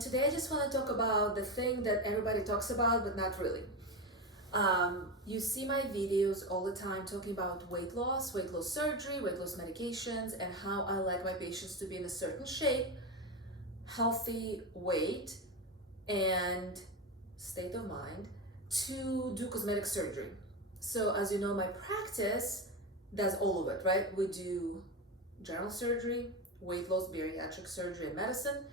Today I just want to talk about the thing that everybody talks about, but not really. You see my videos all the time talking about weight loss surgery, weight loss medications, and how I like my patients to be in a certain shape, healthy weight, and state of mind to do cosmetic surgery. So, as you know, my practice does all of it, right? We do general surgery, weight loss, bariatric surgery, and medicine,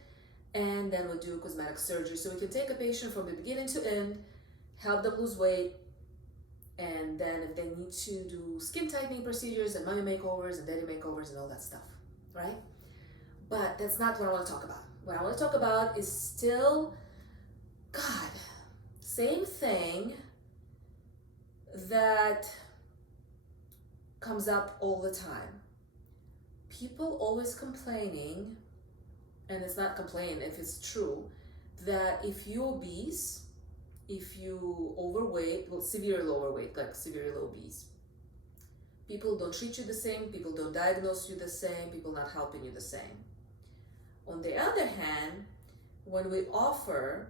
and then we'll do cosmetic surgery. So we can take a patient from the beginning to end, help them lose weight, and then if they need to do skin tightening procedures and mommy makeovers and daddy makeovers and all that stuff, right? But that's not what I want to talk about. What I want to talk about is still, God, same thing that comes up all the time. People always complaining, and it's not complaining if it's true, that if you're obese, if you overweight, well, severely overweight, like severely obese, people don't treat you the same, people don't diagnose you the same, people not helping you the same. On the other hand, when we offer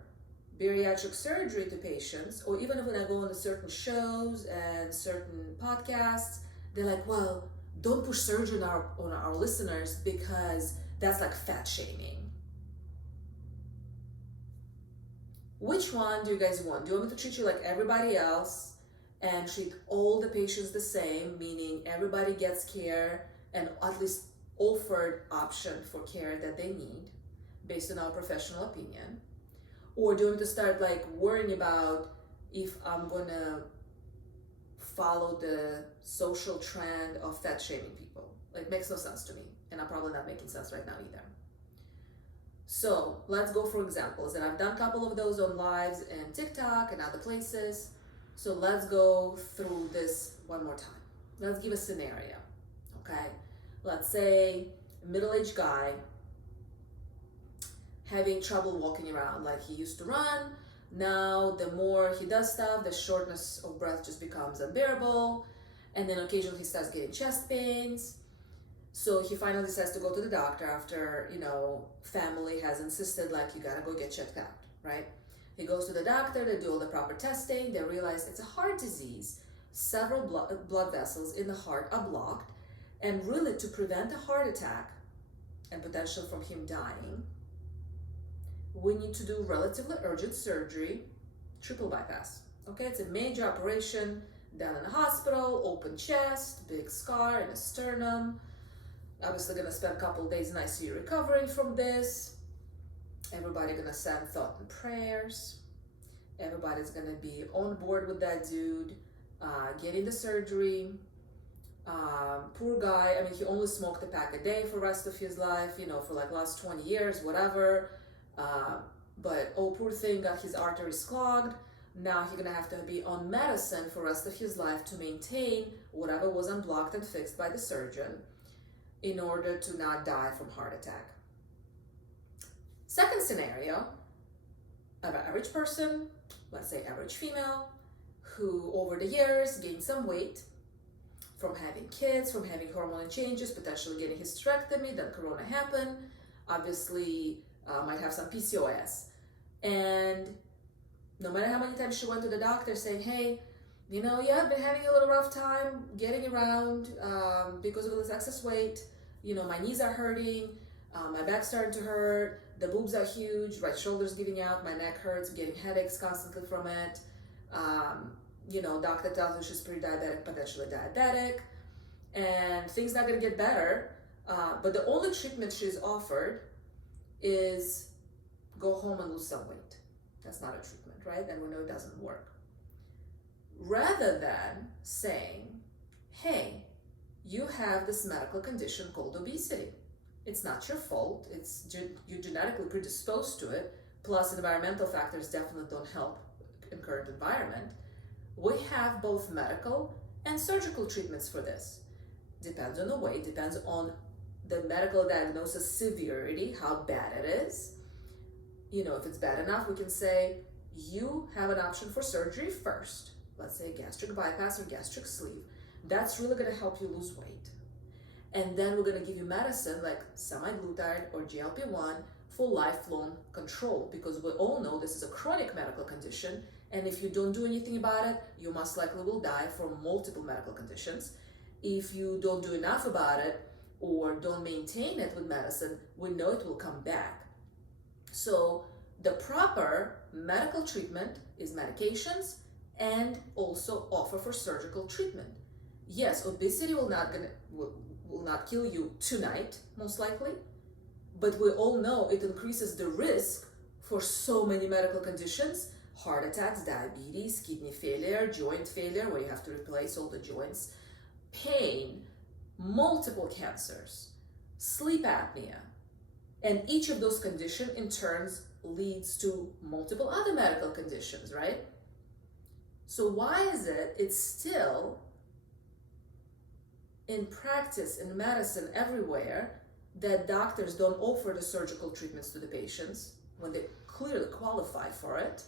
bariatric surgery to patients, or even when I go on to certain shows and certain podcasts, they're like, well, don't push surgery on our listeners because that's like fat shaming. Which one do you guys want? Do you want me to treat you like everybody else and treat all the patients the same, meaning everybody gets care and at least offered option for care that they need based on our professional opinion? Or do you want me to start like worrying about if I'm gonna follow the social trend of fat shaming people? Like, makes no sense to me, and I'm probably not making sense right now either. So let's go for examples, and I've done a couple of those on lives and TikTok and other places. So let's go through this one more time. Let's give a scenario, okay? Let's say a middle-aged guy having trouble walking around. Like, he used to run, now the more he does stuff, the shortness of breath just becomes unbearable, and then occasionally he starts getting chest pains. So he finally decides to go to the doctor after, family has insisted, like, you gotta go get checked out, right? He goes to the doctor, they do all the proper testing, they realize it's a heart disease. Several blood vessels in the heart are blocked, and really to prevent a heart attack and potential from him dying, we need to do relatively urgent surgery, triple bypass. Okay, it's a major operation done in a hospital, open chest, big scar in a sternum. Obviously gonna spend a couple of days in ICU recovering from this. Everybody gonna send thought and prayers. Everybody's gonna be on board with that dude, getting the surgery. Poor guy, I mean, he only smoked a pack a day for the rest of his life, for like last 20 years, whatever. But poor thing, got his arteries clogged. Now he's gonna have to be on medicine for the rest of his life to maintain whatever was unblocked and fixed by the surgeon in order to not die from heart attack. Second scenario, of an average person, let's say average female, who over the years gained some weight from having kids, from having hormonal changes, potentially getting hysterectomy, then corona happened, obviously might have some PCOS. And no matter how many times she went to the doctor saying, hey, I've been having a little rough time getting around because of this excess weight. My knees are hurting, my back's starting to hurt, the boobs are huge, right shoulder's giving out, my neck hurts, I'm getting headaches constantly from it. Doctor tells her she's pre-diabetic, potentially diabetic, and things not gonna get better. But the only treatment she's offered is go home and lose some weight. That's not a treatment, right? And we know it doesn't work. Rather than saying, hey, you have this medical condition called obesity. It's not your fault. You're genetically predisposed to it. Plus, environmental factors definitely don't help in current environment. We have both medical and surgical treatments for this. Depends on the weight, depends on the medical diagnosis severity, how bad it is. If it's bad enough, we can say, you have an option for surgery first. Let's say gastric bypass or gastric sleeve. That's really gonna help you lose weight. And then we're gonna give you medicine like semaglutide or GLP-1 for lifelong control, because we all know this is a chronic medical condition, and if you don't do anything about it, you most likely will die from multiple medical conditions. If you don't do enough about it or don't maintain it with medicine, we know it will come back. So the proper medical treatment is medications and also offer for surgical treatment. Yes, obesity will not kill you tonight, most likely, but we all know it increases the risk for so many medical conditions: heart attacks, diabetes, kidney failure, joint failure, where you have to replace all the joints, pain, multiple cancers, sleep apnea. And each of those conditions in turn leads to multiple other medical conditions, right? So why is it's still in practice, in medicine, everywhere, that doctors don't offer the surgical treatments to the patients when they clearly qualify for it,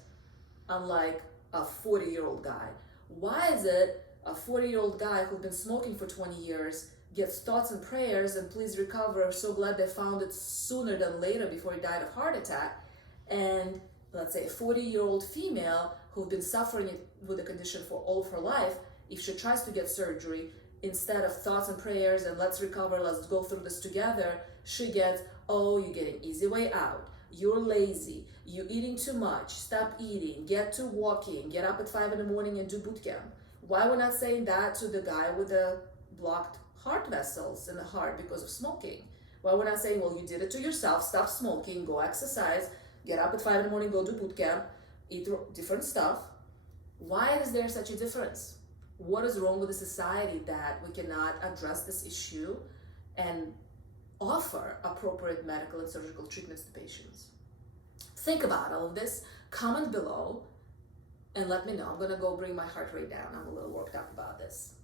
unlike a 40-year-old guy? Why is it a 40-year-old guy who's been smoking for 20 years gets thoughts and prayers and please recover, so glad they found it sooner than later before he died of heart attack, and let's say a 40-year-old female who's been suffering with the condition for all of her life, if she tries to get surgery, instead of thoughts and prayers and let's recover, let's go through this together, she gets, oh, you're getting easy way out, you're lazy, you're eating too much, stop eating, get to walking, get up at 5 in the morning and do boot camp. Why we're not saying that to the guy with the blocked heart vessels in the heart because of smoking? Why we're not saying, well, you did it to yourself, stop smoking, go exercise, get up at 5 in the morning, go do boot camp, eat different stuff? Why is there such a difference? What is wrong with the society that we cannot address this issue and offer appropriate medical and surgical treatments to patients? Think about all of this, comment below, and let me know. I'm gonna go bring my heart rate down. I'm a little worked up about this.